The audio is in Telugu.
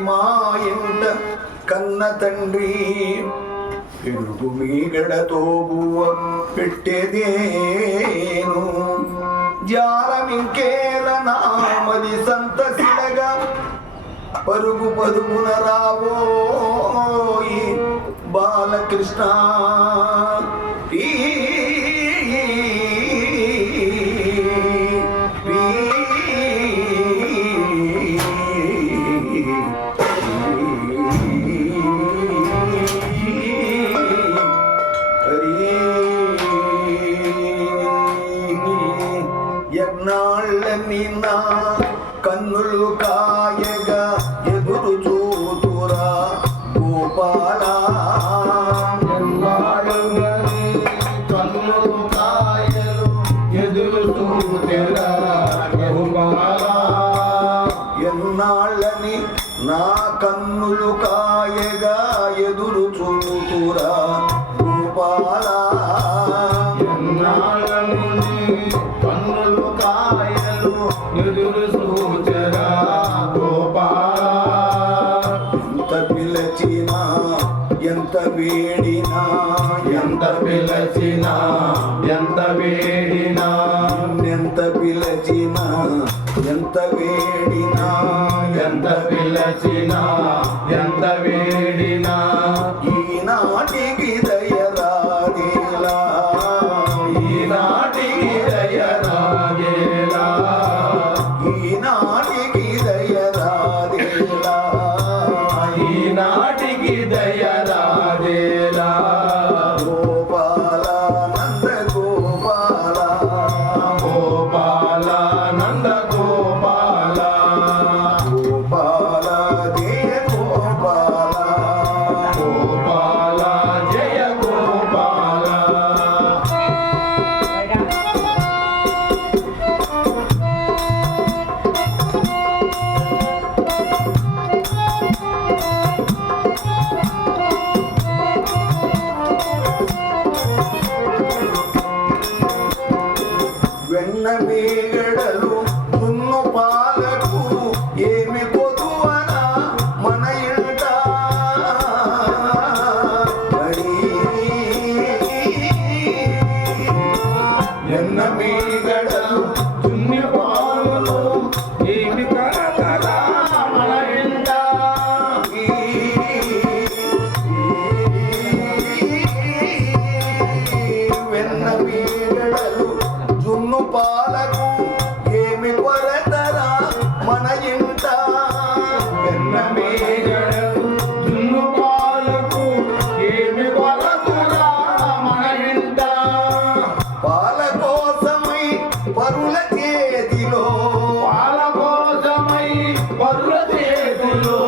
మా ఇంట కన్న తండ్రి పెరుగు మీగడతో బువ్వ పెట్టేదేను జాలమింకేల నామది సంతసిడగా పరుగు పరుగున రాబోయి బాలకృష్ణ ఎన్నాళ్ళని నా కన్నులు కాయగా ఎదురు చూతురా గోపాల ఎన్నాళ్ళని కన్నులు కాయలు ఎదురు చూతురా గోపాల ఎన్నాళ్ళని నా కన్నులు కాయగా ఎదురు చూతురా గోపాల కన్నులు కాయలు ఎదురు చూచరా గోపాల ఎంత పిలచినా ఎంత వేడినా ఎంత పిలచినా ఎంత వేడినా ఎంత పిలచినా ఎంత వేడినా ఎంత పిలచినా ఎంత వేడినా ఈనాటికి దయరాదేలా ఈనాటికి దయరాగేలా ఈనాటికి దయరాదేలా ఈనాటికి దయరాగేలా గోపాల నంద గోపాల గోపాల నంద గోపాల గోపాల జయ గోపాల గోపాల జయ గోపాల వెన్న మీగడలు దున్ను పాలకు ఏమి పొదువన మన ఇంట ఎన్న మీగడలు దున్ని పాలు ఏమి కరకరా మన ఇంట వెన్న మీగడలు జున్ను పాలకు ఏమి కొరతరా మన ఇంట ఎన్న మీగడలు దున్ను పాలకు ఏమి కొరకురా మన ఇంట పాల కోసమై పరుల చేతిలో పాల కోసమై పరుల చేతిలో